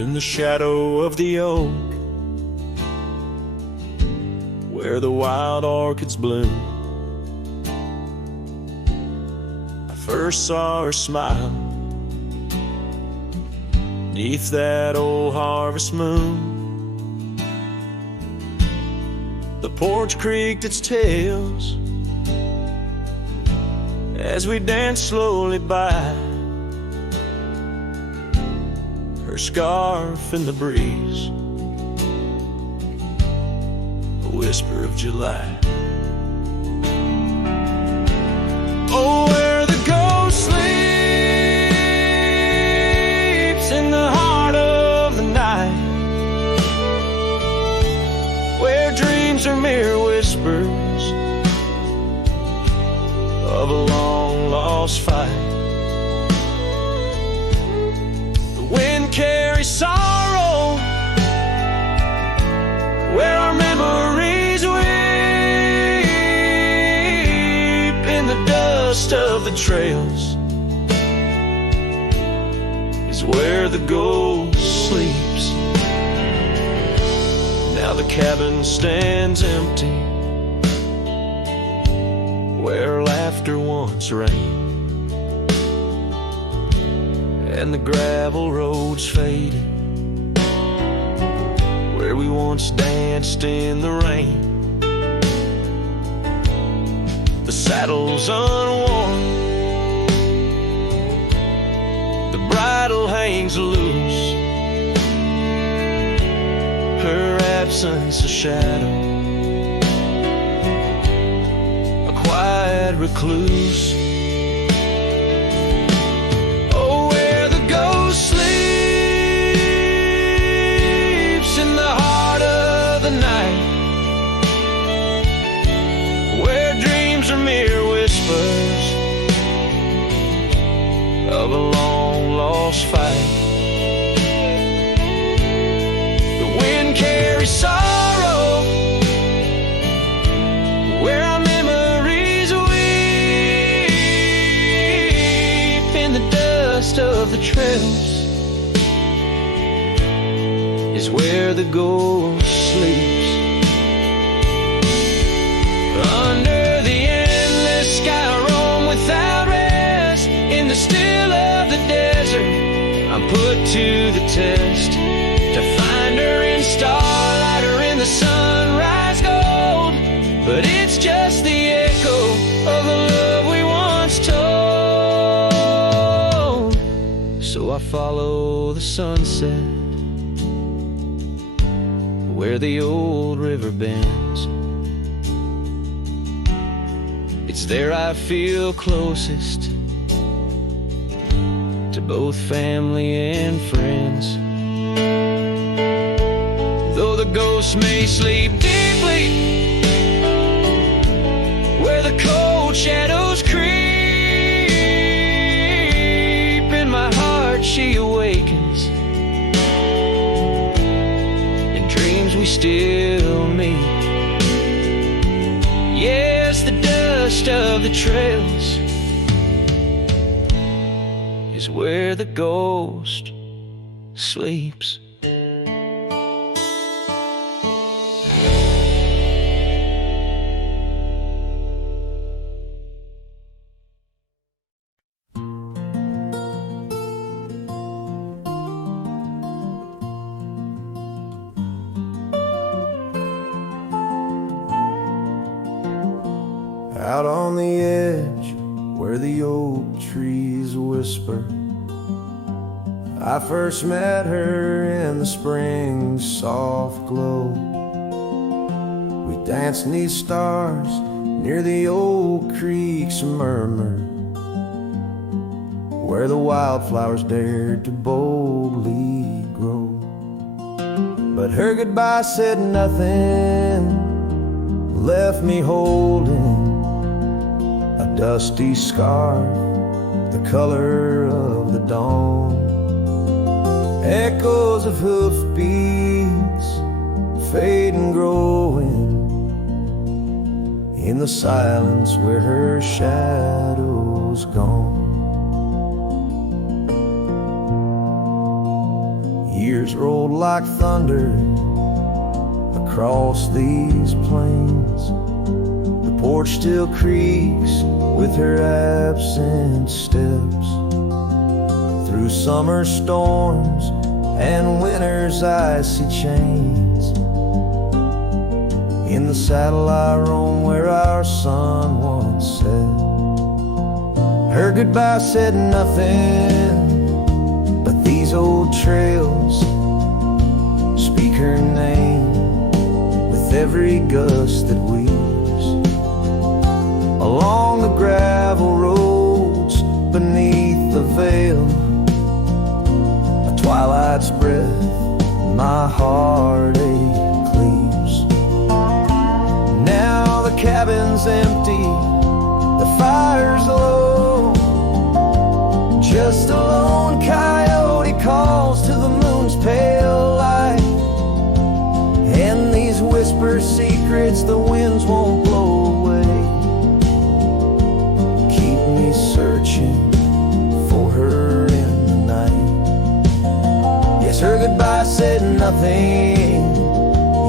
in the shadow of the oak, where the wild orchids bloom. I first saw her smile beneath that old harvest moon. The porch creaked its tails as we danced slowly by, her scarf in the breeze, a whisper of July. Oh, where the ghost sleeps in the heart of the night, where dreams are mere whispers of a long-lost fight. The wind carries sorrow where our memories weep. In the dust of the trails is where the ghost sleeps. Now the cabin stands empty, where laughter once reigned, and the gravel roads faded, where we once danced in the rain. The saddle's unworn, the bridle hangs loose, her absence a shadow, quiet recluse. Oh, where the ghost sleeps in the heart of the night, where dreams are mere whispers of a long-lost fight. The wind carries sorrow where I'm of the trails is where the ghost sleeps. Under the endless sky I roam without rest. In the still of the desert I'm put to the test, to find her in starlight or in the sunrise gold. But it's just the echo of the love we once told. So I follow the sunset where the old river bends. It's there I feel closest to both family and friends. Though the ghosts may sleep deeply where the cold shadows creep, she awakens in dreams we still meet. Yes, the dust of the trails is where the ghost sleeps. Out on the edge where the oak trees whisper, I first met her in the spring's soft glow. We danced 'neath stars near the old creek's murmur, where the wildflowers dared to boldly grow. But her goodbye said nothing, left me holding a dusty scarf, the color of the dawn. Echoes of hoofbeats fade and growing in the silence where her shadow's gone. Years rolled like thunder across these plains. The porch still creaks with her absent steps. Through summer storms and winter's icy chains, in the saddle I roam where our sun once set. Her goodbye said nothing, but these old trails speak her name with every gust that weaves along the gravel roads beneath the veil. A twilight's breath my heartache cleaves. Now the cabin's empty, the fire's low. Just a lone coyote calls to the moon's pale light, and these whisper secrets the winds won't blow away. Keep me searching for her in the night. Yes, her goodbye said nothing,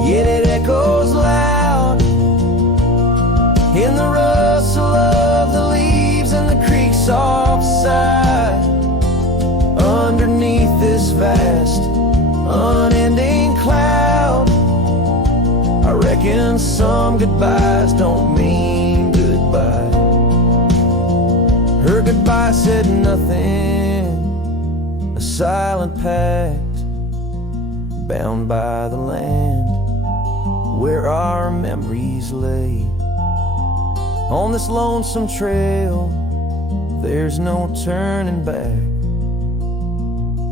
yet it echoes loud in the rustle of the leaves and the creek's soft sigh. Underneath this vast, unending cloud, I reckon some goodbyes don't mean goodbye. Her goodbye said nothing, a silent pact bound by the land where our memories lay. On this lonesome trail, there's no turning back.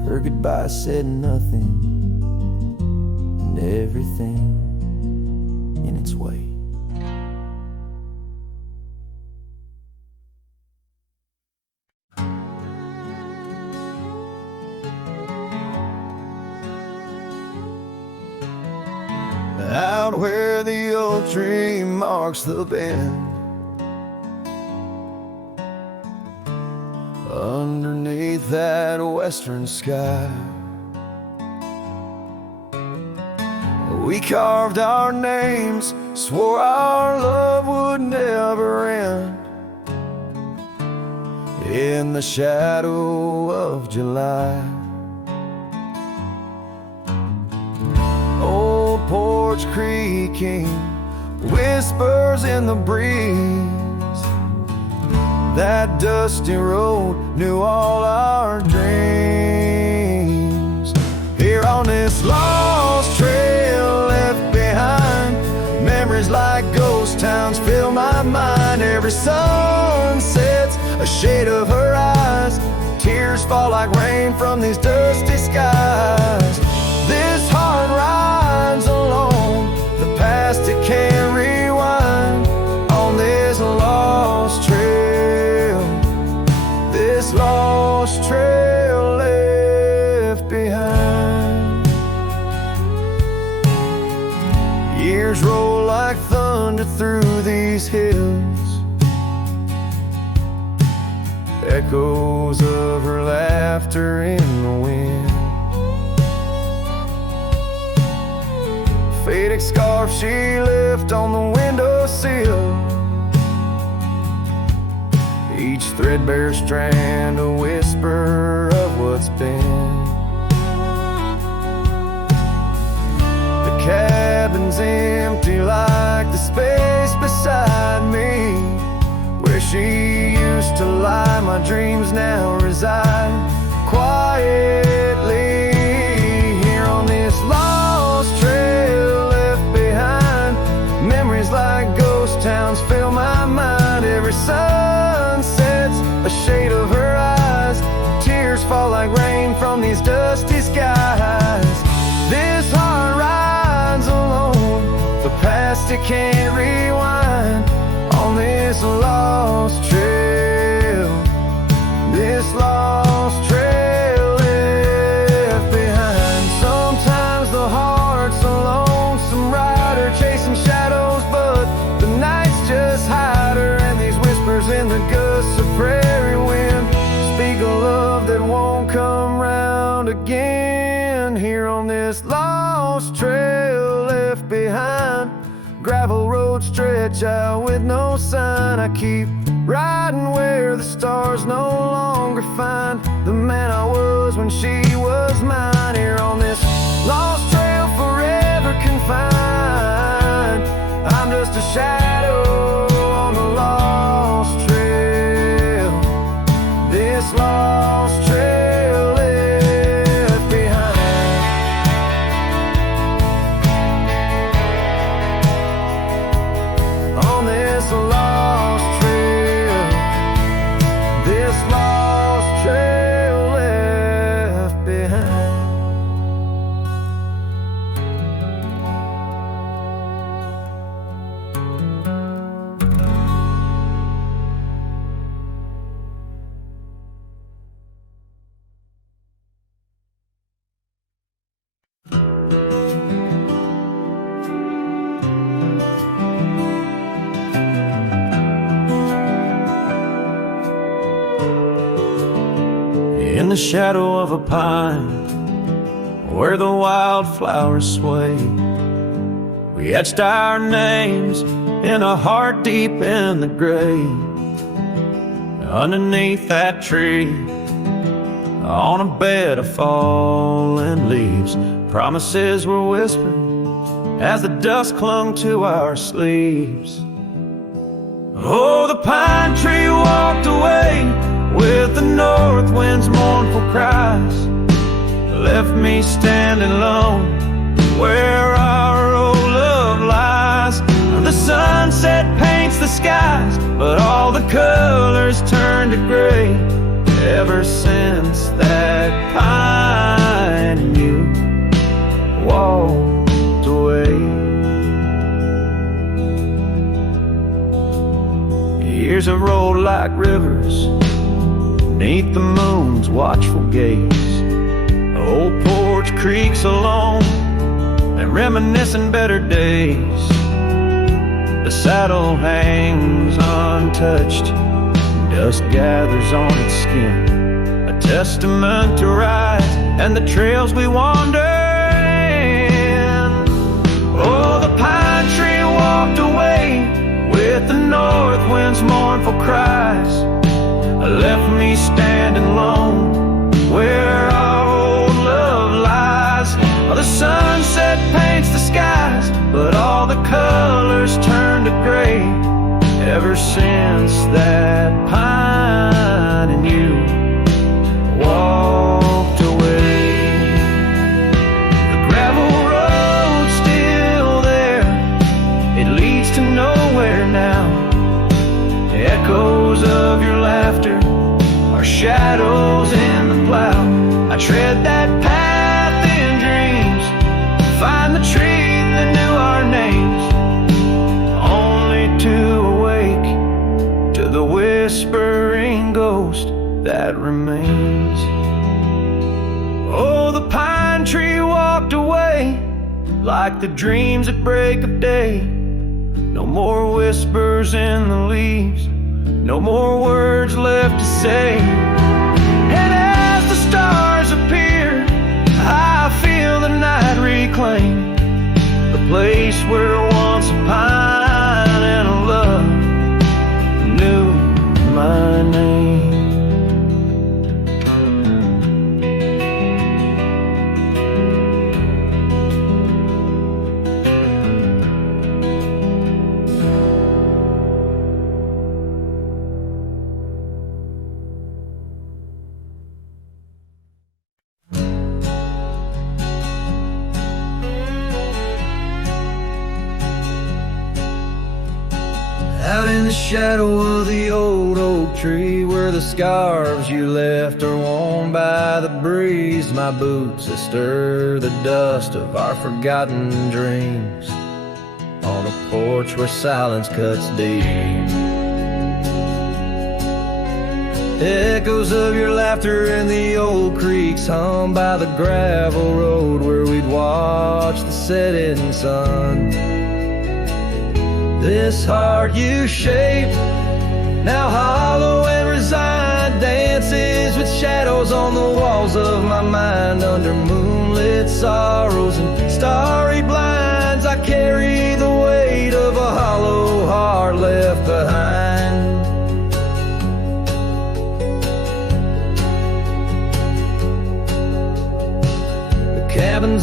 Her goodbye said nothing, and everything in its way. Out where the oak tree marks the bend, underneath that western sky, we carved our names, swore our love would never end. In the shadow of July, old porch creaking, whispers in the breeze. That dusty road knew all our dreams. Here on this lost trail left behind, memories like ghost towns fill my mind. Every sun sets a shade of her eyes, tears fall like rain from these dusty skies. This heart rides alone, the past it can't rewind. On this lost trail, this lost trail left behind. Years roll like thunder through these hills, echoes of her laughter in the wind. Faded scarf she left on the windowsill, each threadbare strand a whisper of what's been. The cabin's empty like the space beside me, where she used to lie. My dreams now reside quietly here on this lost trail left behind. Memories like ghost towns fill my mind. Every sun sets a shade of her eyes, tears fall like rain from these dusty skies. This heart rides alone, the past it can't rewind. On this lost trail, this lost trail left behind. Sometimes the heart's a lonesome rider chasing shadows, but the nights just hide her. And these whispers in the gusts of prairie wind speak a love that won't come round again. Here stretch out with no sign. I keep riding where the stars no longer find the man I was when she was mine. Here on this lost trail, forever confined, I'm just a shadow on the lost trail. This lost trail left behind. On this lost trail, this lost trail left behind. In the shadow of a pine, where the wildflowers sway, we etched our names in a heart deep in the grave. Underneath that tree, on a bed of fallen leaves, promises were whispered as the dust clung to our sleeves. Oh, the pine tree walked away with the north wind's mournful cries, left me standing alone where our old love lies. The sunset paints the skies, but all the colors turn to gray. Ever since that pine you walked away. Years have rolled like rivers beneath the moon's watchful gaze. Old porch creaks alone and reminiscing better days. The saddle hangs untouched, dust gathers on its skin, a testament to ride and the trails we wander in. Oh, the pine tree walked away with the north wind's mournful cries, left me standing alone where our old love lies. Oh, the sunset paints the skies, but all the colors turn to gray. Ever since that pine and you walked away. The gravel road's still there, it leads to nowhere now. Echoes of your laughter are shadows in the plow. I tread that path in dreams, find the tree that knew our names, only to awake to the whispering ghost that remains. Oh, the pine tree walked away like the dreams at break of day. No more whispers in the leaves, no more words left to say. And as the stars appear, I feel the night reclaim the place where once a pine and a love knew my name. Out in the shadow of the old oak tree, where the scarves you left are worn by the breeze, my boots that stir the dust of our forgotten dreams, on a porch where silence cuts deep. Echoes of your laughter in the old creeks hum by the gravel road where we'd watch the setting sun. This heart you shaped, now hollow and resigned, dances with shadows on the walls of my mind. Under moonlit sorrows and starry blinds, I carry the weight of a hollow heart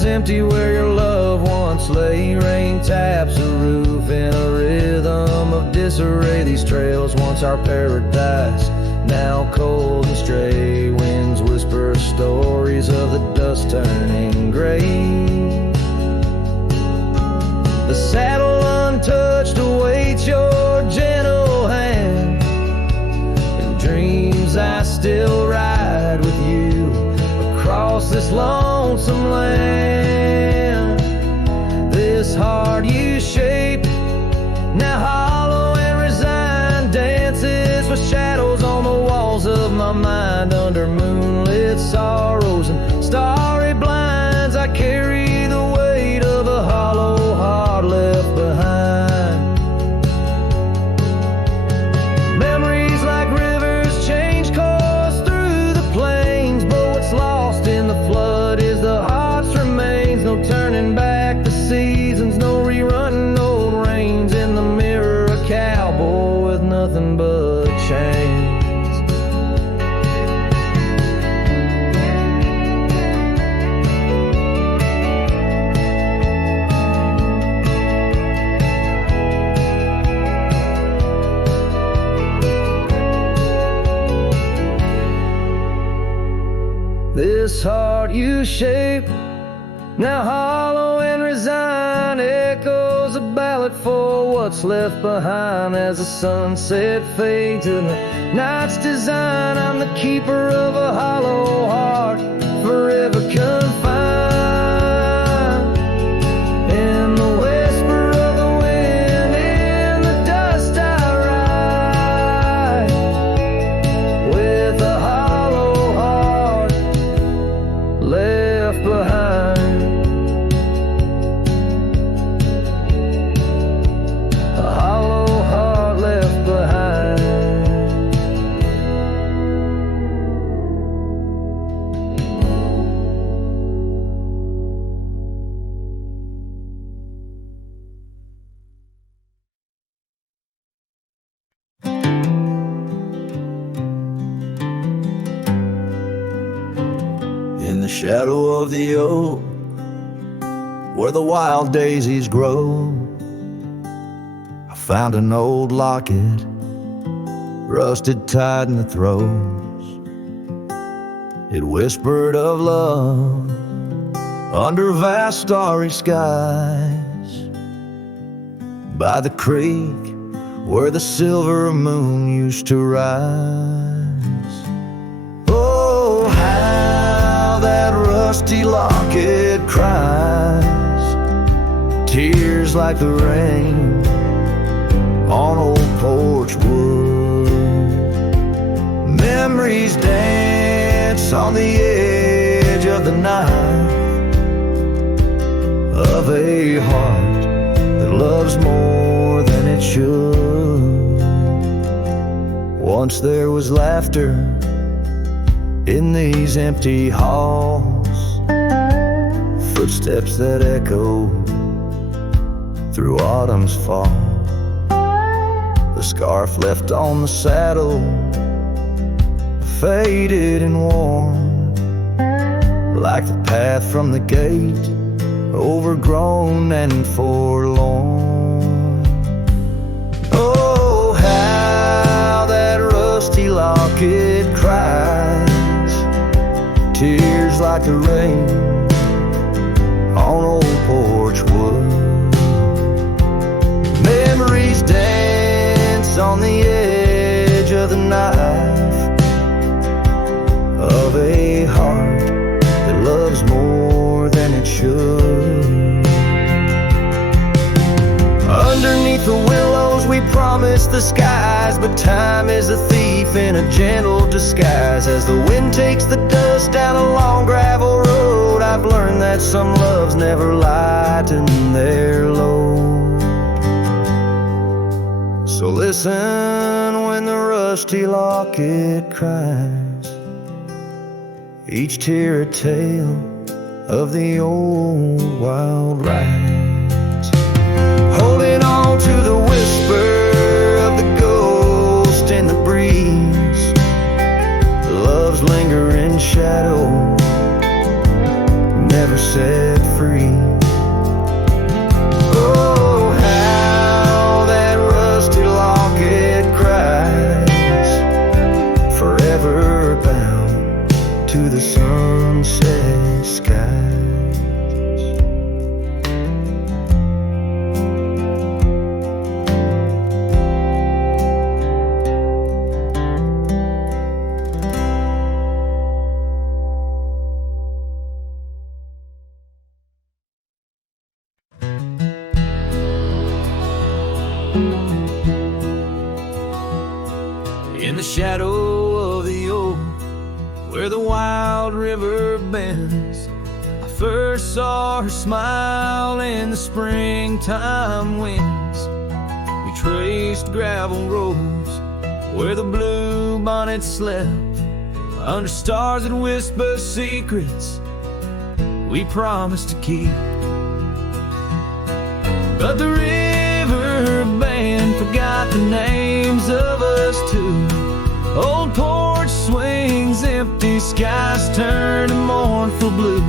empty where your loved once lay. Rain taps the roof in a rhythm of disarray. These trails once our paradise, now cold and stray. Winds whisper stories of the dust turning gray. The saddle untouched awaits your gentle hand. In dreams I still ride with you across this lonesome land. This heart you shape, now hollow and resigned, dances with shadows on the walls of my mind. Under moonlit sorrows and starry blinds, I carry the weight of a hollow heart left behind. Memories like rivers change course through the plains, but what's lost in the flood is the heart's remains. No turning back the seasons, no rerunning old reins. In the mirror a cowboy with nothing but chains. This heart you shape, now hollow and resigned, echoes a ballad for what's left behind. As the sunset fades in the night's design, I'm the keeper of a hollow heart, forever confined. In the whisper of the wind, in the dust I ride, with a hollow heart left behind. A hollow heart left behind. In the shadow of the oak, where the wild daisies grow, I found an old locket, rusted tied in the throes. It whispered of love under vast starry skies, by the creek where the silver moon used to rise. Oh, how that rusty locket cries, tears like the rain on old porch wood. Memories dance on the edge of the night, of a heart that loves more than it should. Once there was laughter in these empty halls, footsteps that echo through autumn's fall. The scarf left on the saddle, faded and worn, like the path from the gate, overgrown and forlorn. Oh, how that rusty locket cries, tears like the rain on old porch wood. Memories dance on the edge of the knife, of a heart that loves more than it should. Underneath the willows we promised the skies, but time is a thief in a gentle disguise. As the wind takes the dust down a long gravel road, I've learned that some loves never lighten their load. So listen when the rusty locket cries, each tear a tale of the old wild rides. Holding on to the whisper of the ghost in the breeze, love's lingering shadow never set free. In the shadow of the oak, where the wild river bends, I first saw her smile in the springtime winds. We traced gravel roads where the blue bonnet slept, under stars that whisper secrets we promised to keep. But the river band forgot the names of us two. Old porch swings empty, skies turned to mournful blue.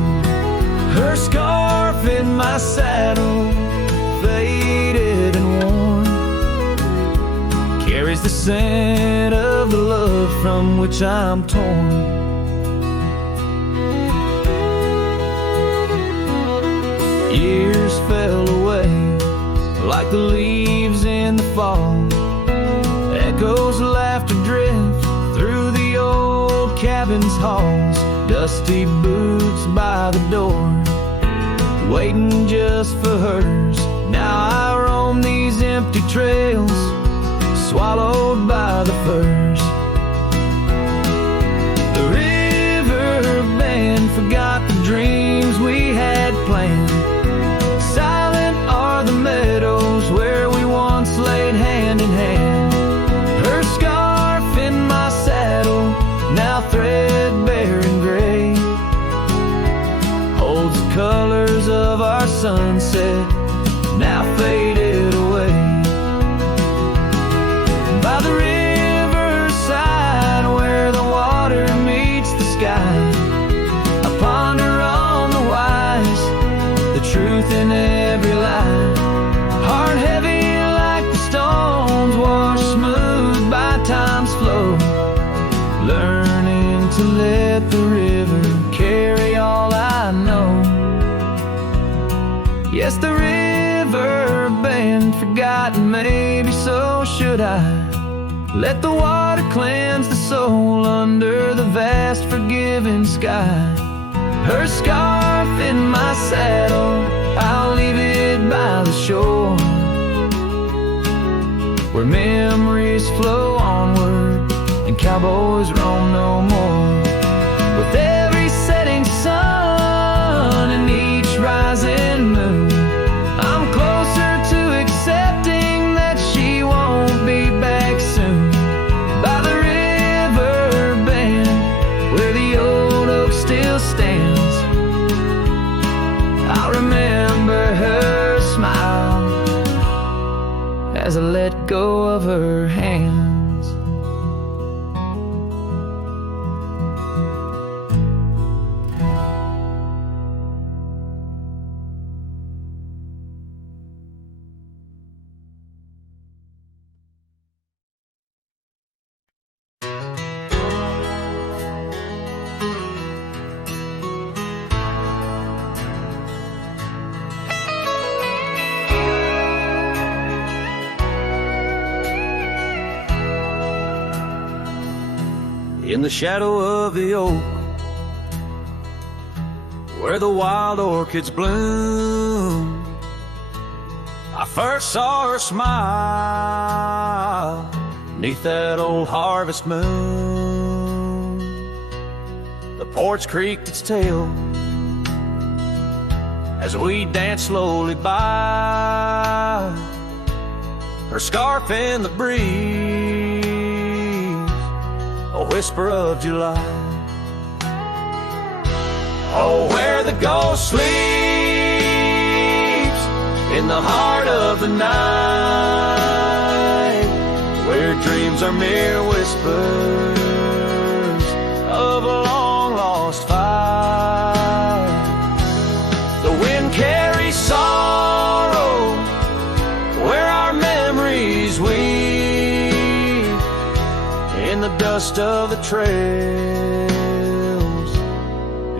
Her scarf in my saddle, faded and worn, carries the scent of the love from which I'm torn. Years fell away like the leaves in the fall. Echoes of laughter drift through the old cabin's halls. Dusty boots by the door, waiting just for hers. Now I roam these empty trails, swallowed by the firs. The river band forgot the dreams we had planned. Silent are the meadows where we once laid hand in hand. Her scarf in my saddle, now threadbare and gray, holds the colors of our sunset, now faded away. By the riverside where the water meets the sky, I ponder on the wise, the truth in every lie. Heart heavy like the stones washed smooth by time's flow, learning to let the river carry all I know. Yes, the river band forgotten, maybe so should I. Let the water cleanse the soul under the vast forgiving sky. Her scarf in my saddle, I'll leave it by the shore, where memories flow onward and cowboys roam no more. With every setting sun and each rising moon, I'm closer to accepting that she won't be back soon. By the river bend, where the old oak still stands, I'll remember her smile as I let go of her hands. In the shadow of the oak, where the wild orchids bloom, I first saw her smile neath that old harvest moon. The porch creaked its tail as we danced slowly by, her scarf in the breeze, a whisper of July. Oh, where the ghost sleeps in the heart of the night, where dreams are mere whispers of a long lost fire. The wind carries sorrow where our memories weave, in the dust of the trails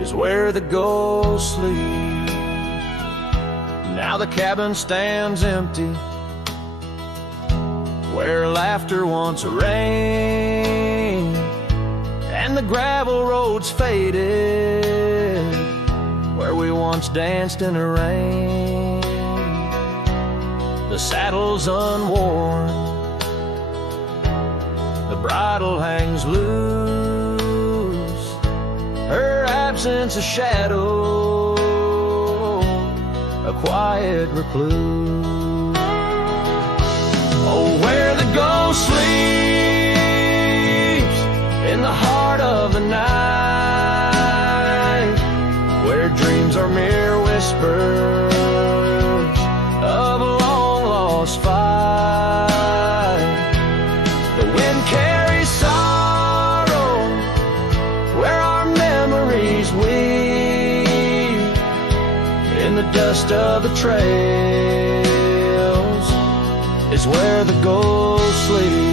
is where the ghosts sleep. Now the cabin stands empty, where laughter once reigned, and the gravel roads faded, where we once danced in the rain. The saddle's unworn, the bridle hangs loose, her absence a shadow, a quiet recluse. Oh, where the ghost sleeps in the heart of the night, where dreams are mere whispers of a long lost fight. The wind carries sorrow where our memories weep, in the dust of the trails is where the ghost sleeps.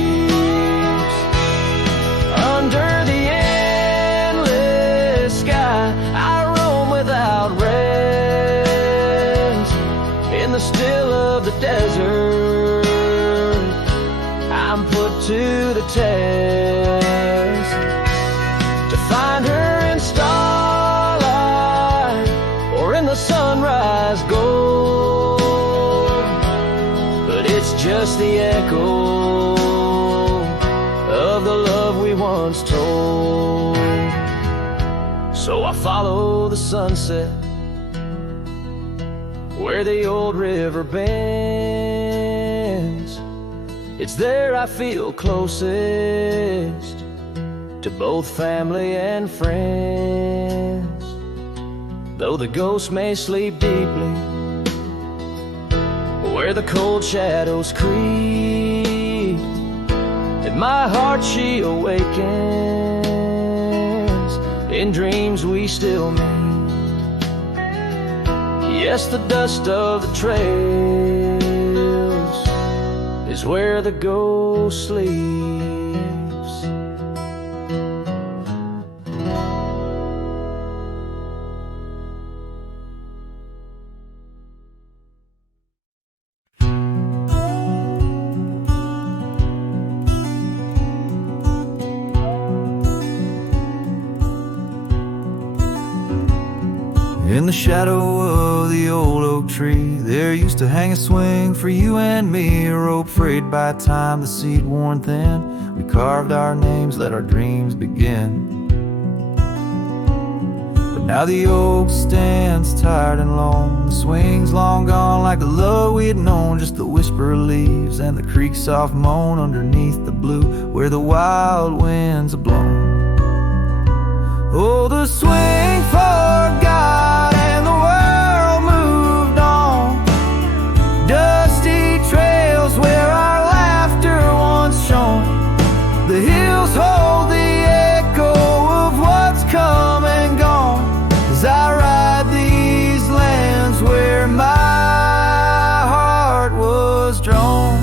Under the endless sky I roam without rest, in the still of the desert I'm put to the test, to find her in starlight or in the sunrise gold. But it's just the echo of the love we once told. So I follow the sunset where the old river bends. It's there I feel closest to both family and friends. Though the ghost may sleep deeply where the cold shadows creep, in my heart she awakens, in dreams we still meet. Yes, the dust of the trails is where the ghost sleeps. In the shadow of the old oak tree, there used to hang a swing for you and me, a rope frayed by time, the seed worn thin. We carved our names, let our dreams begin. But now the oak stands tired and lone, the swing's long gone like the love we had known, just the whisper of leaves and the creek's soft moan underneath the blue where the wild winds are blown. Oh, the swing forgot and the world moved on, dusty trails where our laughter once shone. The hills hold the echo of what's come and gone, as I ride these lands where my heart was drawn.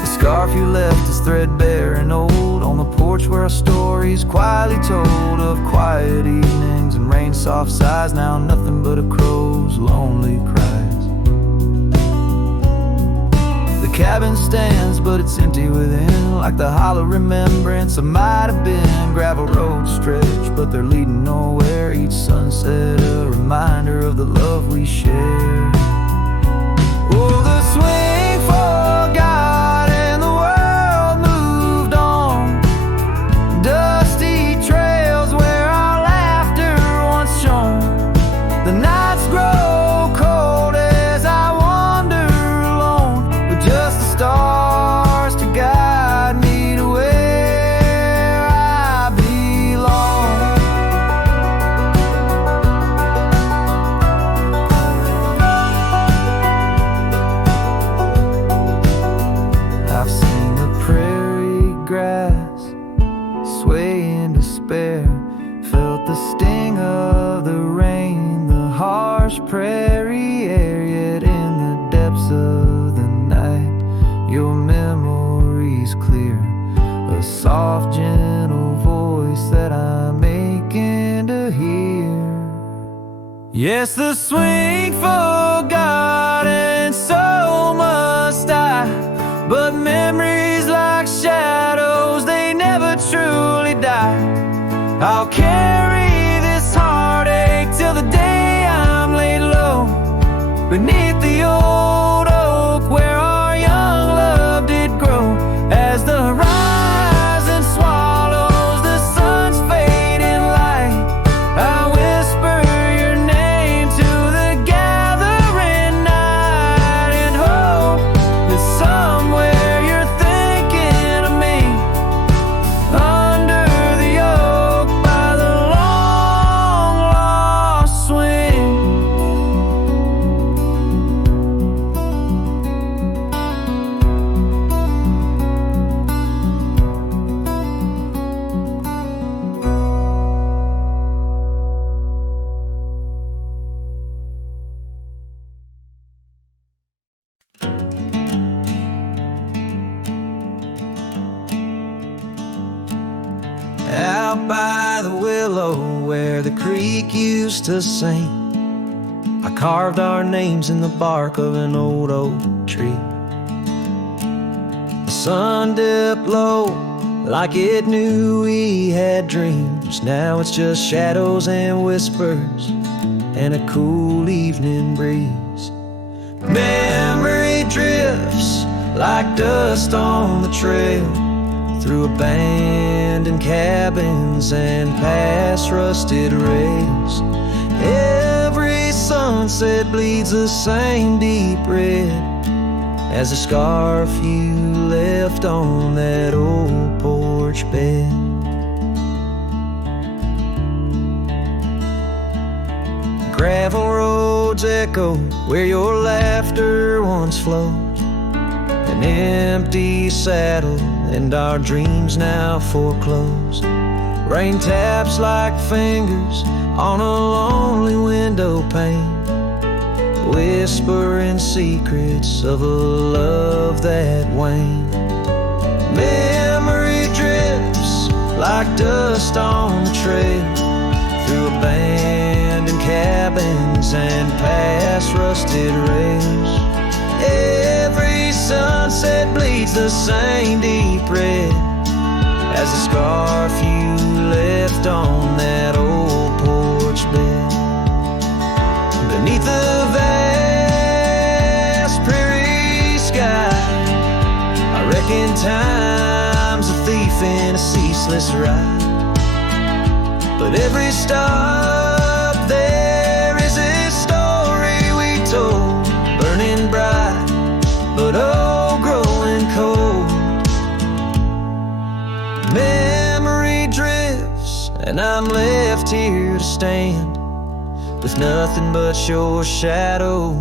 The scarf you left is threadbare and old, on the porch where our stories quietly told of quiet evenings and rain soft sighs, now nothing but a crow's lonely cries. The cabin stands but it's empty within, like the hollow remembrance of might have been. Gravel roads stretch but they're leading nowhere, each sunset a reminder of the love we share. Oh, the swing forgot and the world moved on, dusty trails where our laughter once shone. The nights grow cold as I wander alone, with just the stars to guide me to where I belong. I've seen the prairie grass sway in despair, felt the sting of the rain, the harsh prairie air, yet in the depths of the night your memory's clear, a soft gentle voice that I'm aching to hear. Yes, the swing forgot and so must I, but memories like shadows, they never truly die. I'll carry this heartache till the day I'm laid low beneath the old oak where our out by the willow where the creek used to sing. I carved our names in the bark of an old oak tree. The sun dipped low like it knew we had dreams. Now it's just shadows and whispers and a cool evening breeze. Memory drifts like dust on the trail, through abandoned cabins and past rusted rails. Every sunset bleeds the same deep red as the scarf you left on that old porch bed. Gravel roads echo where your laughter once flowed, an empty saddle and our dreams now foreclosed. Rain taps like fingers on a lonely window pane, whispering secrets of a love that waned. Memory drifts like dust on the trail, through abandoned cabins and past rusted rails. Every sunset bleeds the same deep red as the scarf you left on that old porch bed. Beneath the vast prairie sky, I reckon time's a thief in a ceaseless ride. But every stop there is a story we told, burning bright, but oh, growing cold. Memory drifts, and I'm left here to stand with nothing but your shadow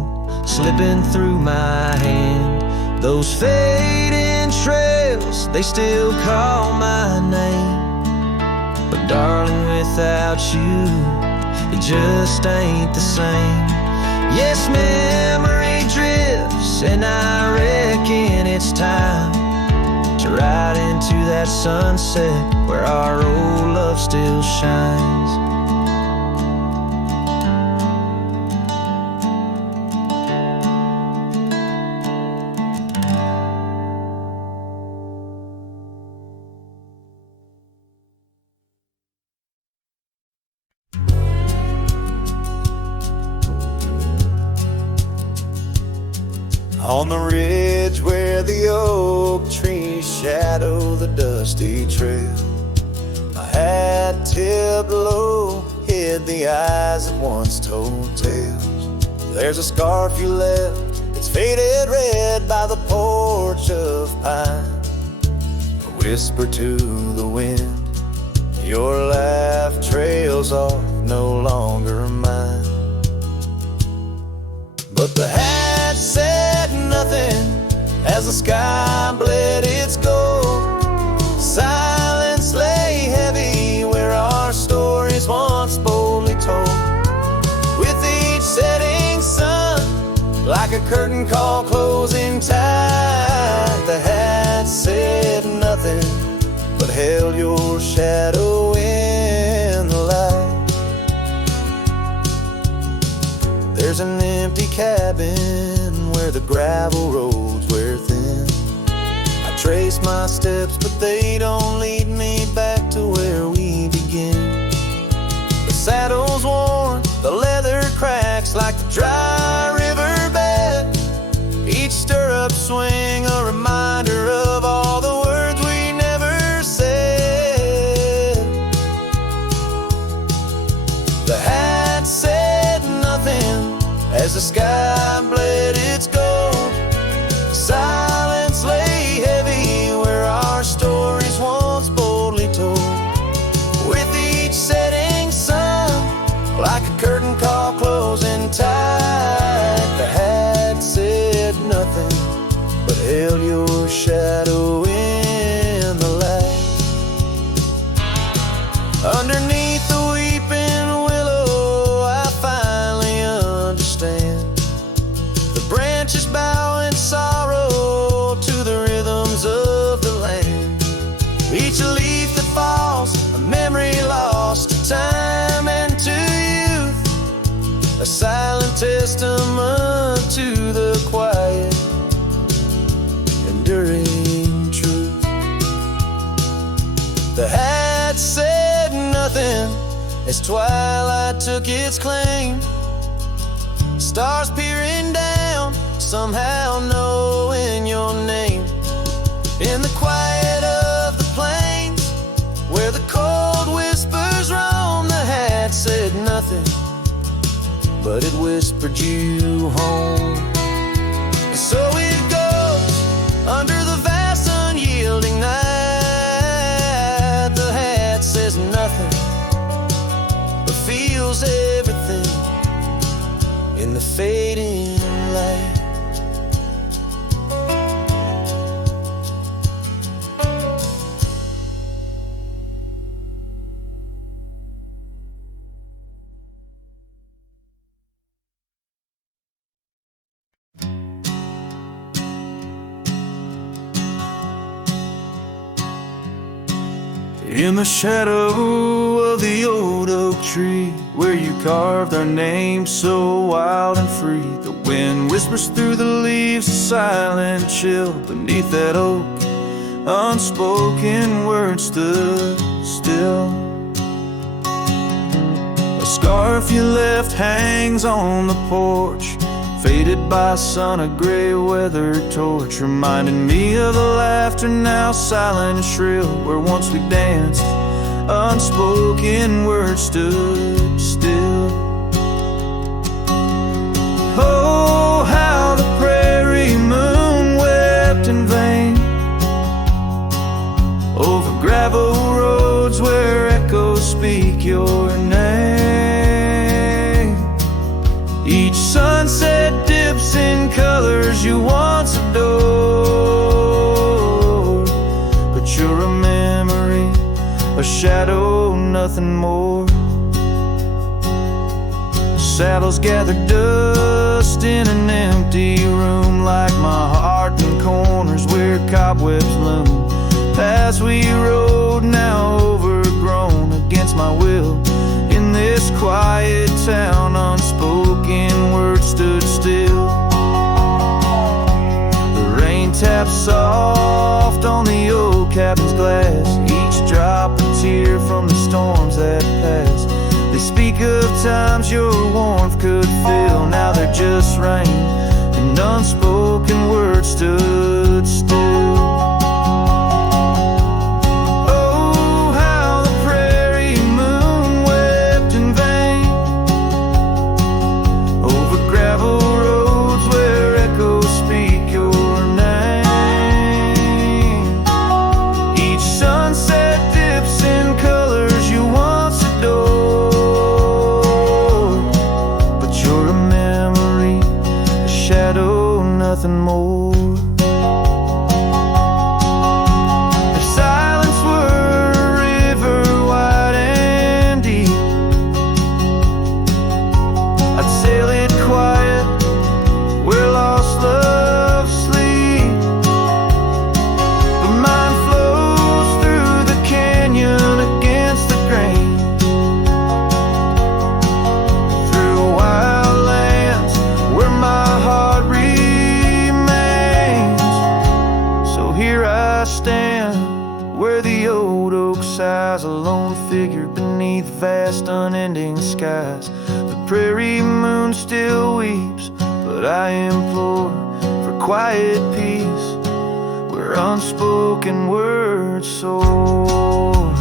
slipping through my hand. Those fading trails, they still call my name, but darling, without you, it just ain't the same. Yes, memory drifts, and I reckon it's time to ride into that sunset where our old love still shines. On the ridge where the oak trees shadow the dusty trail, my hat tipped low hid the eyes that once told tales. There's a scarf you left, it's faded red by the porch of pine. A whisper to the wind, your laugh trails off, no longer mine. But the hat said nothing as the sky bled its gold. Silence lay heavy where our stories once boldly told. With each setting sun, like a curtain call closing tight, the hat said nothing but held your shadow in the light. There's an empty cabin where the gravel roads wear thin. I trace my steps, but they don't lead me back to where we begin. The saddle's worn, the leather cracks like the dry riverbed. Each stirrup swing a reminder of all the words we never said. The hat said nothing as the sky bled its gold. Silence lay heavy where our stories once boldly told. With each setting sun, like a curtain call closing tight, the hat said nothing but held your shadow in the light. Underneath the weeping willow, I finally understand. The branches bow in sorrow to the rhythms of the land. Each leaf that falls, a memory enduring truth. The hat said nothing as twilight took its claim. Stars peering down, somehow knowing your name. In the quiet of the plains, where the cold whispers roam, the hat said nothing, but it whispered you home. So it goes under the vast unyielding night. The hat says nothing, but feels everything in the fading light. In the shadow of the old oak tree, where you carved our name so wild and free, the wind whispers through the leaves, a silent chill. Beneath that oak, unspoken words stood still. A scarf you left hangs on the porch, faded by sun, a gray weathered torch, reminding me of the laughter now silent and shrill, where once we danced, unspoken words stood still. Oh, how the prairie moon wept in vain over gravel roads where echoes speak your name. Each sunset dips in colors you once adored, but you're a memory, a shadow, nothing more. Saddles gather dust in an empty room, like my heart in corners where cobwebs loom. Paths we rode, now overgrown against my will. In this quiet town, unspoken words stood still. The rain taps soft on the old cabin's glass, each drop a tear from the storms that passed. They speak of times your warmth could fill, now they're just rain, and unspoken words stood still. Nothing more. If silence were a river wide and deep, I'd sail it quiet where lost love sleep. But mine flows through the canyon against the grain, through wild lands where my heart here I stand, where the old oak sighs, a lone figure beneath vast unending skies. The prairie moon still weeps, but I implore for quiet peace, where unspoken words soar.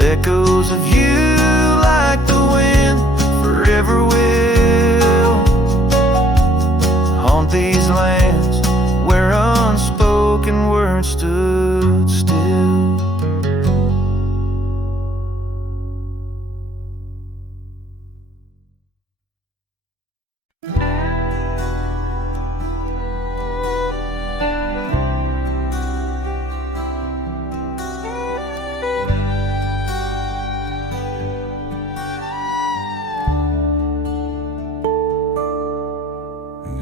Echoes of you like the wind forever will haunt these lands where unspoken words stood still.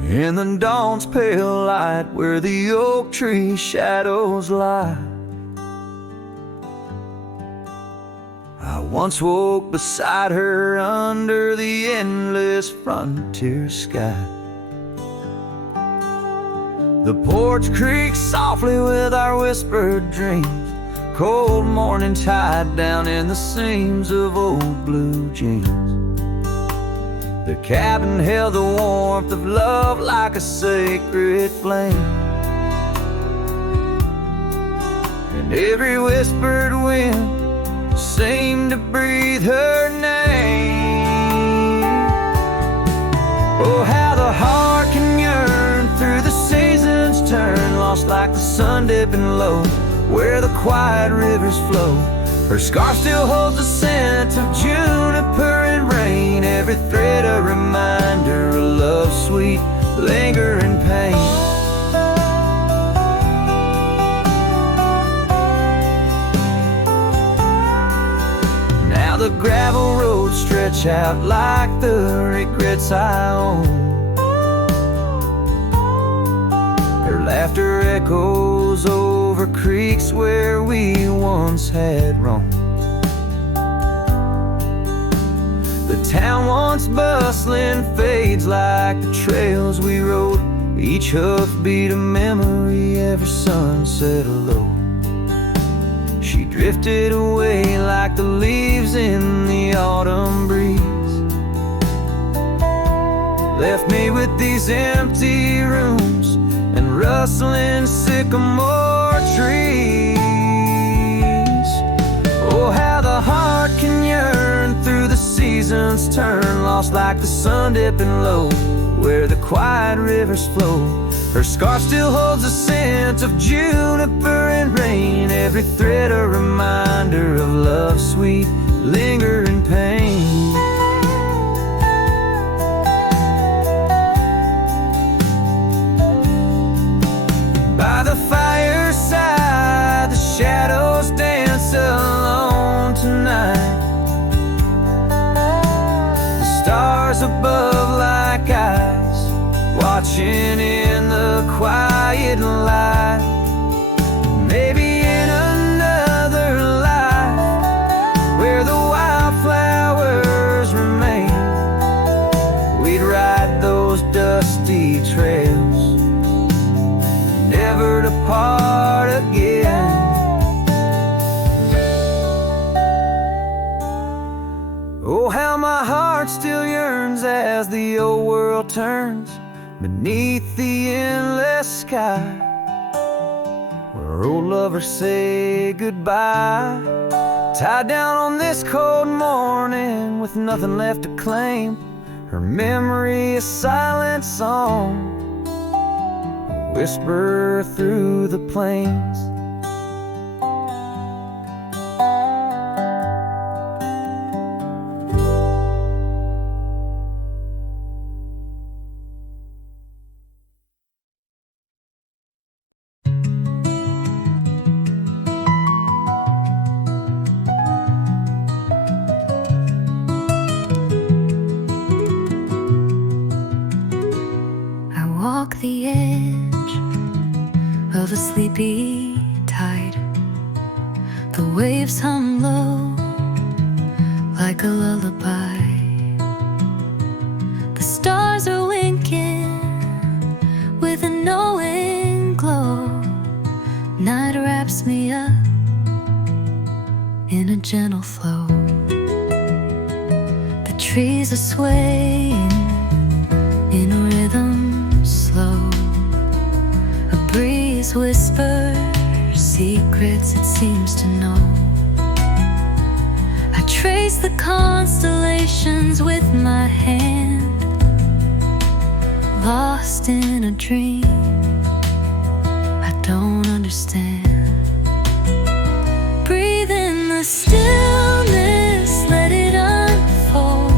In the dawn's pale light, where the oak tree shadows lie, I once woke beside her under the endless frontier sky. The porch creaks softly with our whispered dreams. Cold morning tide down in the seams of old blue jeans. The cabin held the warmth of love like a sacred flame. And every whispered wind seemed to breathe her name. Oh, how the heart can yearn through the seasons turn, lost like the sun dipping low where the quiet rivers flow. Her scarf still holds the scent of juniper and rain, every thread a reminder of love's sweet lingering pain. Now the gravel roads stretch out like the regrets I own. Her laughter echoes over creeks where we once had roamed. The town once bustling fades like the trails we rode, each hoofbeat a memory, every sunset a low. She drifted away like the leaves in the autumn breeze, left me with these empty rooms and rustling sycamore trees. Oh, how the heart can yearn through the seasons turn, lost like the sun dipping low where the quiet rivers flow. Her scarf still holds the scent of juniper and rain, every thread a reminder of love's sweet lingering pain. By the fireside, the shadows dance alone tonight. The stars above like eyes, watching in the quiet light. Maybe in another life, where the wildflowers remain, we'd ride those dusty trails, never to part again. Oh, how my heart still yearns as the old world turns beneath the endless sky, where old lovers say goodbye, tied down on this cold morning with nothing left to claim. Her memory a silent song, whisper through the plains. Walk the edge of a sleepy tide. The waves hum low like a lullaby. The stars are winking with a knowing glow. Night wraps me up in a gentle flow. The trees are swaying in a rhythm slow. A breeze whispers secrets it seems to know. I trace the constellations with my hand, lost in a dream I don't understand. Breathe in the stillness, let it unfold.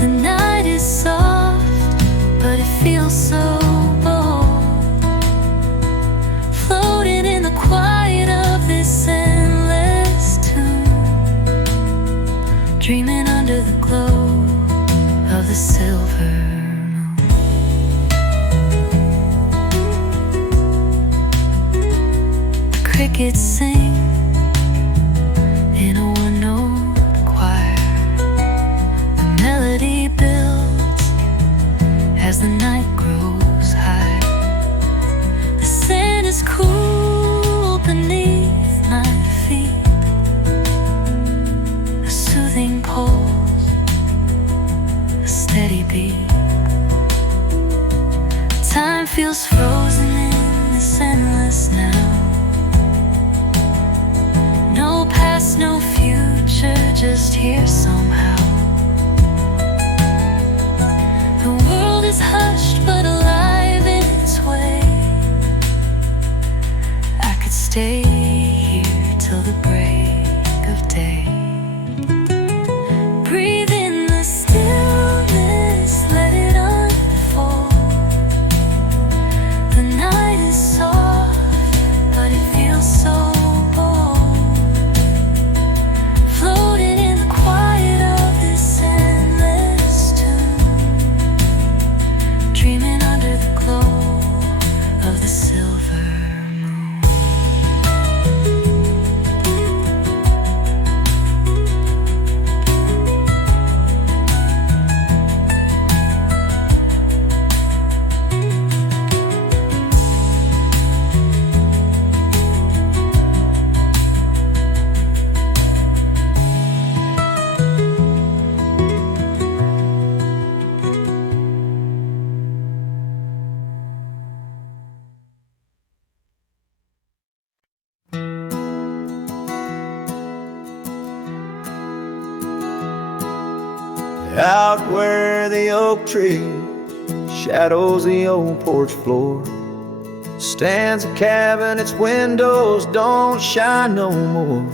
The night is soft, but it feels so bold, floating in the quiet of this endless tune, dreaming under the glow of the silver moon. The crickets sing in a one-note choir. The melody builds as the night grows high. Time feels frozen in this endless now. No past, no future, just here somehow. The world is hushed but alive in its way. I could stay here till the break of day. Breathe in the stillness, let it unfold. The night is soft, but it feels so bold. Floating in the quiet of this endless tune, dreaming under the glow of the silver moon. Out where the oak tree shadows the old porch floor, stands a cabin, its windows don't shine no more.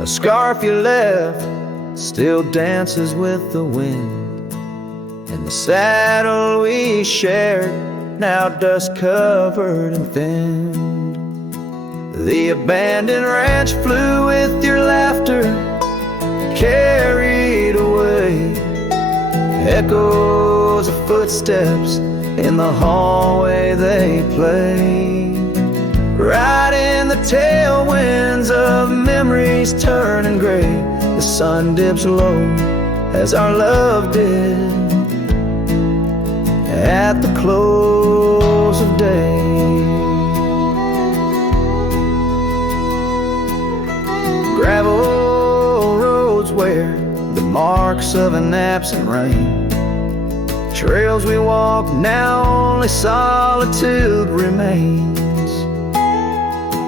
A scarf you left still dances with the wind, and the saddle we shared, now dust covered and thinned. The abandoned ranch flew with your laughter, carried away. Echoes of footsteps in the hallway they play. Right in the tailwinds of memories turning gray. The sun dips low as our love did at the close of day. Gravel roads where the marks of an absent rain. Trails we walk, now only solitude remains.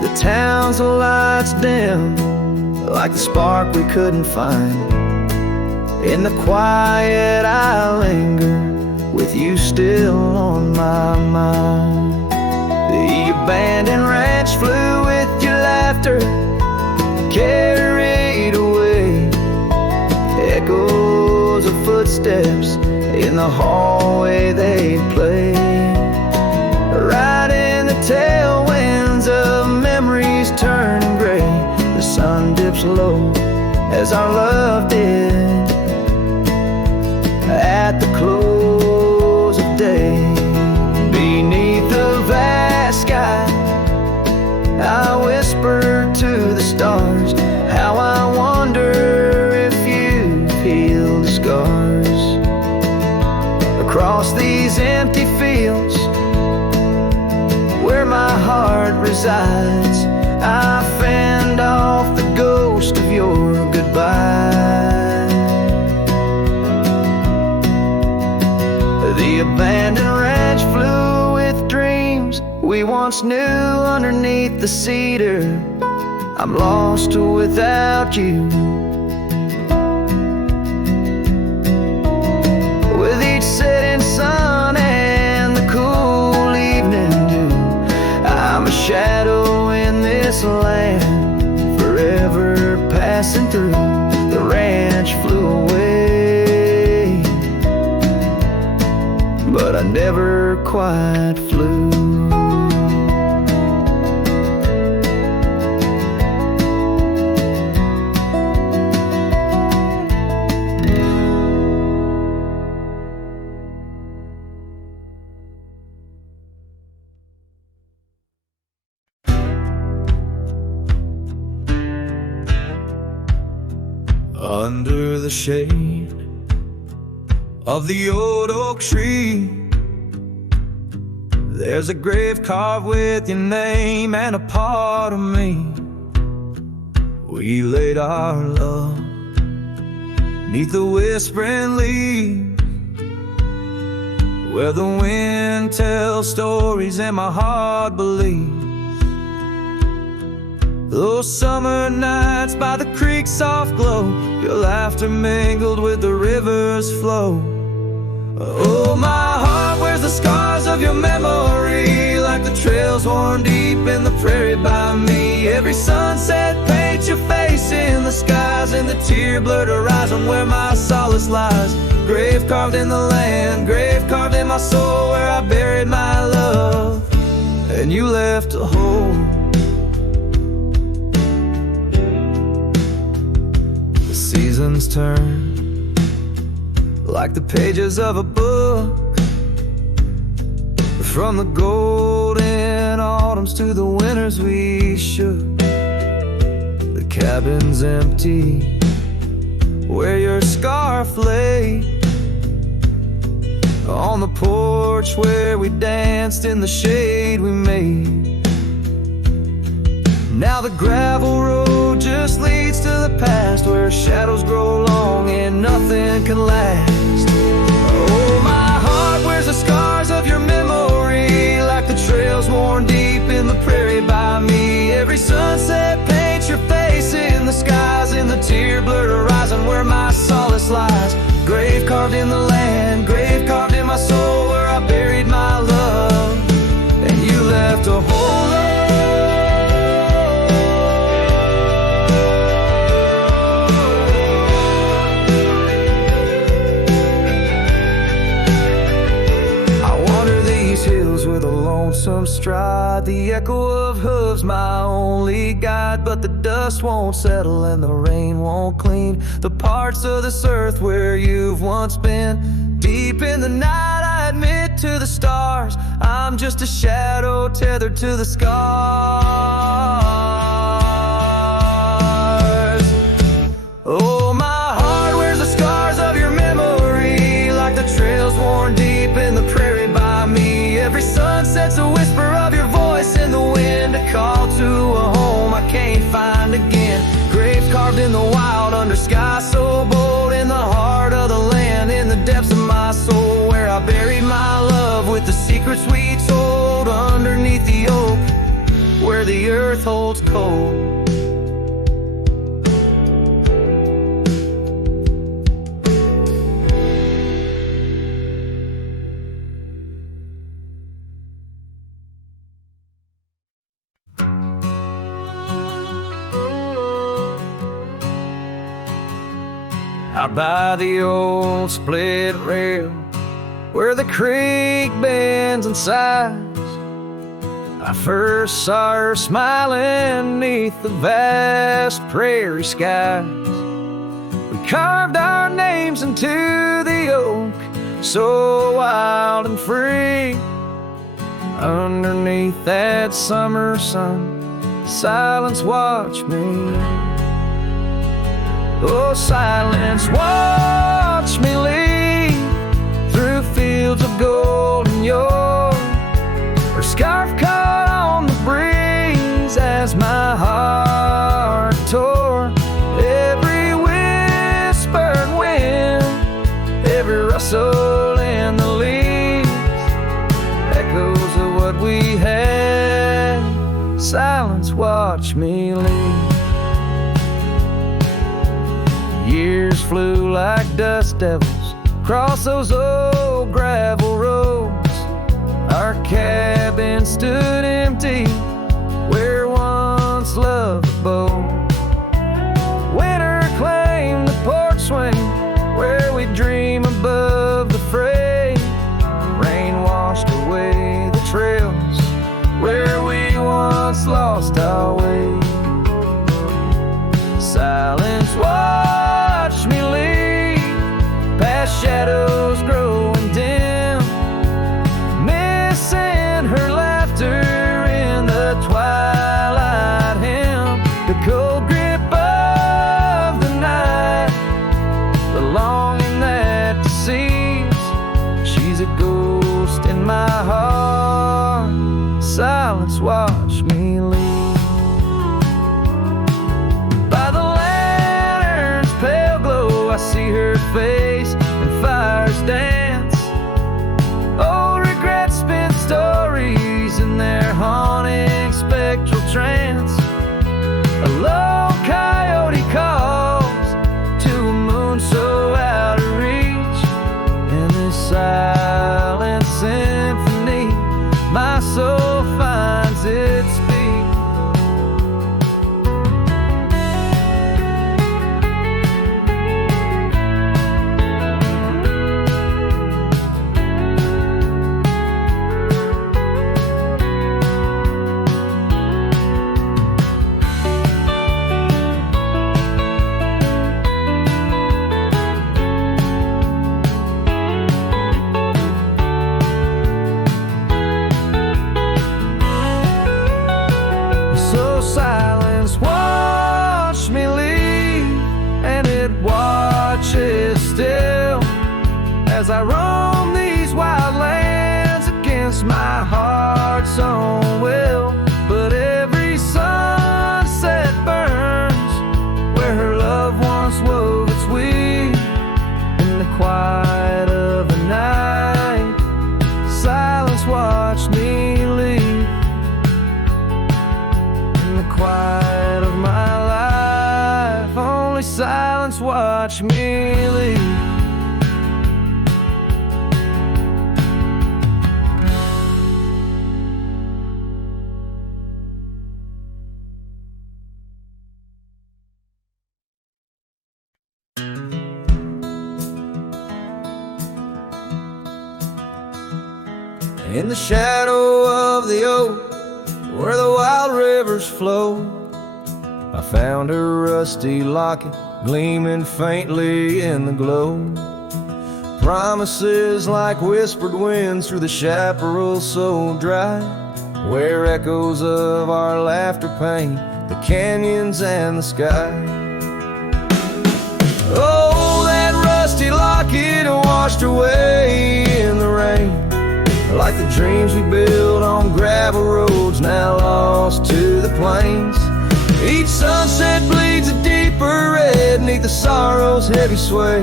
The town's lights dim, like the spark we couldn't find. In the quiet I linger, with you still on my mind. The abandoned ranch flew with your laughter, carried away. Echoes of footsteps in the hallway they play. Right in the tailwinds of memories turning gray. The sun dips low as our love did at the close of day. Beneath the vast sky I whisper to the stars how I wonder if you've healed the scars. Across these empty fields where my heart resides, I fend off the ghost of your goodbye. The abandoned ranch flew with dreams we once knew underneath the cedar. I'm lost without you. With each setting sun and the cool evening dew, I'm a shadow in this land, forever passing through. The ranch flew away, but I never quite flew. Under the shade of the old oak tree, there's a grave carved with your name and a part of me. We laid our love 'neath the whispering leaves. where the wind tells stories and my heart believes. Those summer nights by the creek's soft glow, your laughter mingled with the river's flow. Oh, my heart wears the scars of your memory, like the trails worn deep in the prairie by me. Every sunset paints your face in the skies, and the tear-blurred horizon where my solace lies. Grave carved in the land, grave carved in my soul, where I buried my love, and you left a hole. The seasons turn like the pages of a book, from the golden autumns to the winters we shook. The cabin's empty where your scarf lay, on the porch where we danced in the shade we made. Now the gravel road just leads to the past, where shadows grow long and nothing can last. Oh, my heart wears the scars of your memory, like the trails worn deep in the prairie by me. Every sunset paints your face in the skies, in the tear-blurred horizon where my solace lies. Grave carved in the land, grave carved in my soul, where I buried my love, and you left a hole. With a lonesome stride, the echo of hooves my only guide. But the dust won't settle and the rain won't clean the parts of this earth where you've once been. Deep in the night I admit to the stars, I'm just a shadow tethered to the scars. Oh, my heart wears the scars of your memory, like the trails worn deep in the prairie by me. Every sunset's a whisper of your voice in the wind, a call to a home I can't find again. Graves carved in the wild under sky so bold, in the heart of the land, in the depths of my soul, where I buried my love with the secrets we told underneath the oak, where the earth holds cold. Out by the old split rail, where the creek bends and sighs, I first saw her smiling neath the vast prairie skies. We carved our names into the oak, so wild and free. Underneath that summer sun, silence watched me. Oh, silence, watch me lead through fields of gold and yore, her scarf caught on the breeze as my heart tore. Every whispered wind, every rustle in the leaves, echoes of what we had. Silence, watch me lead. Years flew like dust devils across those old gravel roads. Our cabin stood empty where once loved abode. Winter claimed the porch swing where we dream above the fray. Rain washed away the trails where we once lost our way. Silence, watch me lead past shadows growing dim, missing her laughter in the twilight hymn. The cold grip of the night, the longing that deceives. She's a ghost in my heart. Silence, watch me lead. I see her face and fires dance. Oh, In the shadow of the oak, where the wild rivers flow, I found a rusty locket gleaming faintly in the glow. Promises like whispered winds through the chaparral so dry, where echoes of our laughter paint the canyons and the sky. Oh, that rusty locket washed away in the rain, like the dreams we built on gravel roads now lost to the plains. Each sunset bleeds a deeper red neath the sorrow's heavy sway.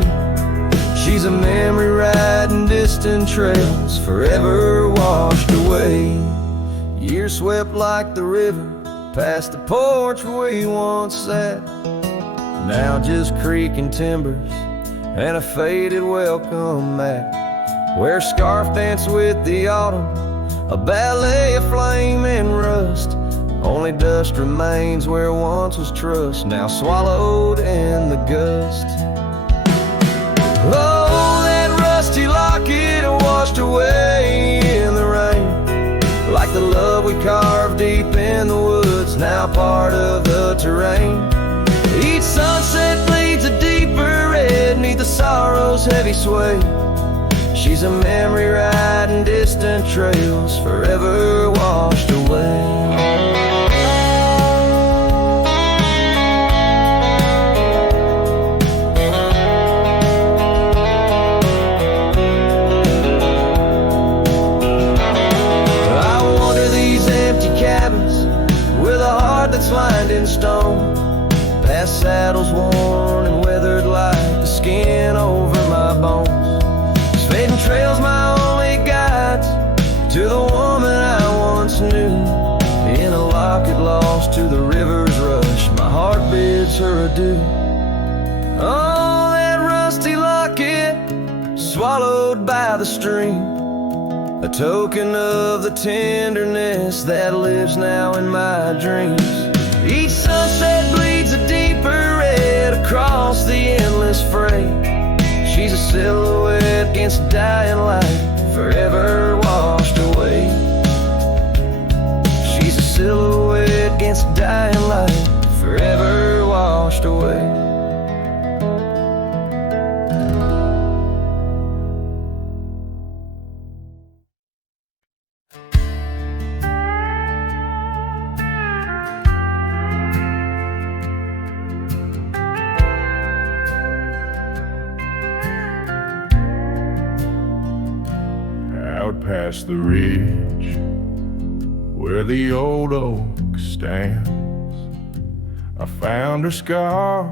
She's a memory riding distant trails, forever washed away. Years swept like the river past the porch we once sat, now just creaking timbers and a faded welcome mat, where scarf danced with the autumn, a ballet of flame and rust. Only dust remains where once was trust, now swallowed in the gust. Oh, that rusty locket washed away in the rain, like the love we carved deep in the woods, now part of the terrain. Each sunset bleeds a deeper red neath the sorrow's heavy sway. She's a memory riding distant trails, forever washed away. That's lined in stone, past saddles worn and weathered like the skin over my bones. These fading trails my only guides to the woman I once knew. In a locket lost to the river's rush, my heart bids her adieu. Oh, that rusty locket swallowed by the stream, a token of the tenderness that lives now in my dreams. Each sunset bleeds a deeper red across the endless freight. She's a silhouette against a dying light, forever washed away. She's a silhouette against a dying light, forever washed away. Past the ridge where the old oak stands, I found her scarf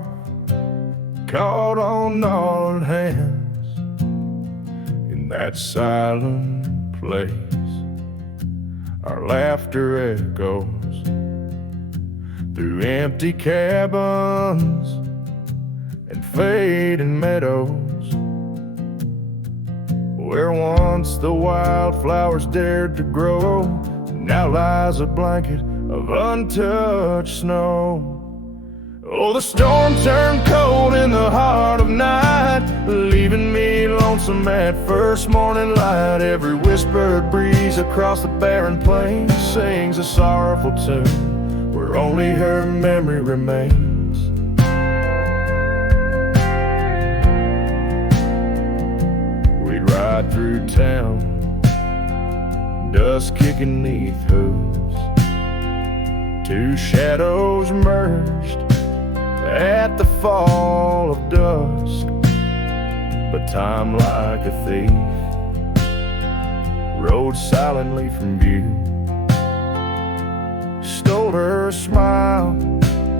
caught on gnarled hands. In that silent place our laughter echoes through empty cabins and fading meadows, where once the wildflowers dared to grow, now lies a blanket of untouched snow. Oh, the storm turned cold in the heart of night, leaving me lonesome at first morning light. Every whispered breeze across the barren plains sings a sorrowful tune, where only her memory remains. Ride through town, dust kicking neath hooves, two shadows merged at the fall of dusk. But time, like a thief, rode silently from view, stole her smile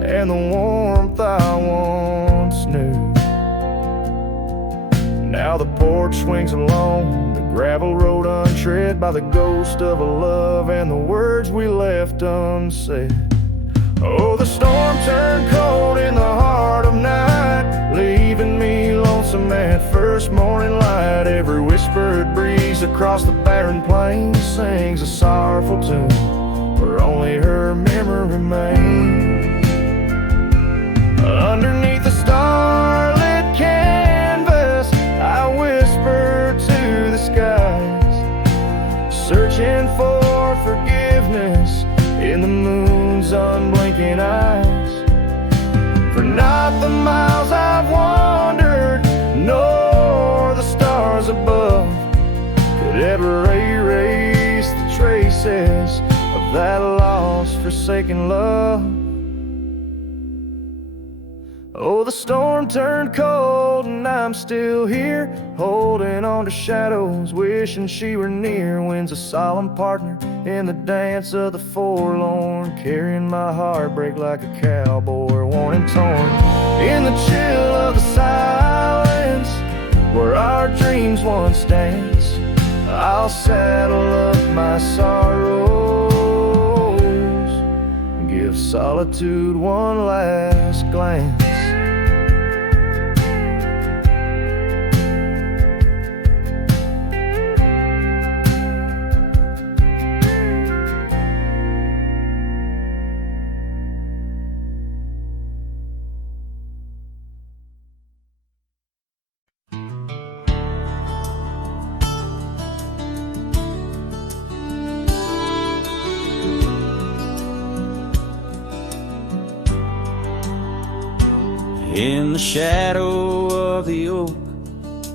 and the warmth I once knew. Now the porch swings along the gravel road untread by the ghost of a love and the words we left unsaid. Oh, the storm turned cold in the heart of night, leaving me lonesome at first morning light. Every whispered breeze across the barren plains sings a sorrowful tune, where only her memory remains. Underneath the starlit canvas I whisper to the skies, searching for forgiveness in the moon's unblinking eyes. For not the miles I've wandered, nor the stars above could ever erase the traces of that lost, forsaken love. Oh, the storm turned cold and I'm still here, holding on to shadows, wishing she were near. Wind's a solemn partner in the dance of the forlorn, carrying my heartbreak like a cowboy, worn and torn. In the chill of the silence, where our dreams once danced, I'll saddle up my sorrows and give solitude one last glance. In the shadow of the oak,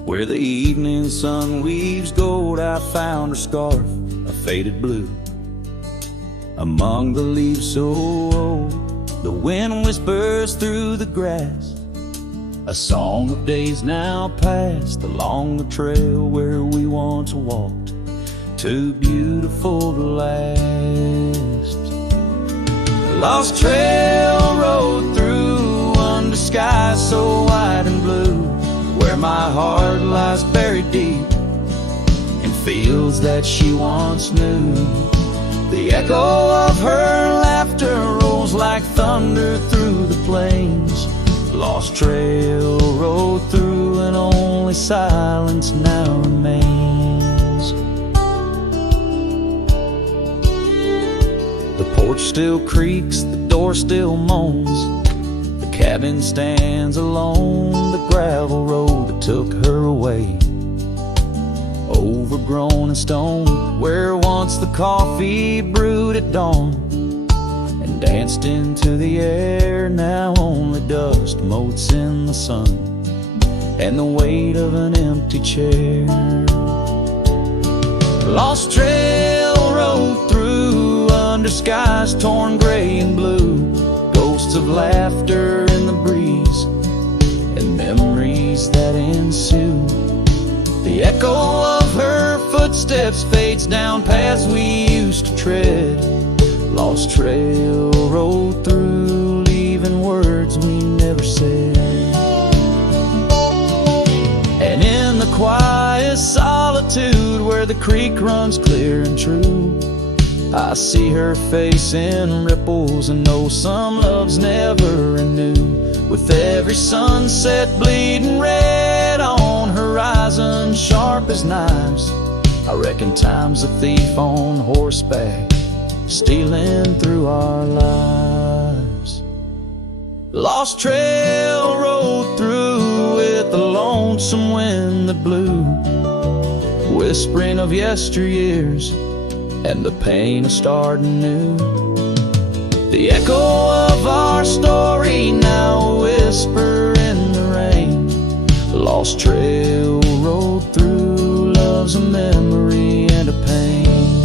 where the evening sun weaves gold, I found her scarf, a faded blue. Among the leaves so old, the wind whispers through the grass, a song of days now past, along the trail where we once walked, too beautiful to last. Lost trail rode through under skies so white and blue, where my heart lies buried deep in fields that she once knew. The echo of her laughter rolls like thunder through the plains. Lost trail rode through and only silence now remains. The porch still creaks, the door still moans, cabin stands alone, the gravel road that took her away, overgrown and stone, where once the coffee brewed at dawn and danced into the air. Now only dust motes in the sun and the weight of an empty chair. Lost trail rode through under skies torn gray and blue, ghosts of laughter in the breeze and memories that ensue. The echo of her footsteps fades down paths we used to tread. Lost trail rode through, leaving words we never said. And in the quiet solitude where the creek runs clear and true, I see her face in ripples and know some loves never renew. With every sunset bleeding red on horizon sharp as knives, I reckon time's a thief on horseback, stealing through our lives. Lost trail rode through with the lonesome wind that blew, whispering of yesteryears and the pain of starting new. The echo of our story now a whisper in the rain. Lost trail rode through, love's a memory and a pain.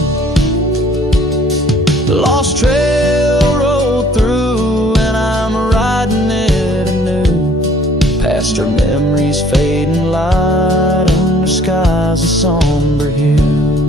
Lost trail rode through and I'm riding it anew, past her memories fading light under skies of somber hue.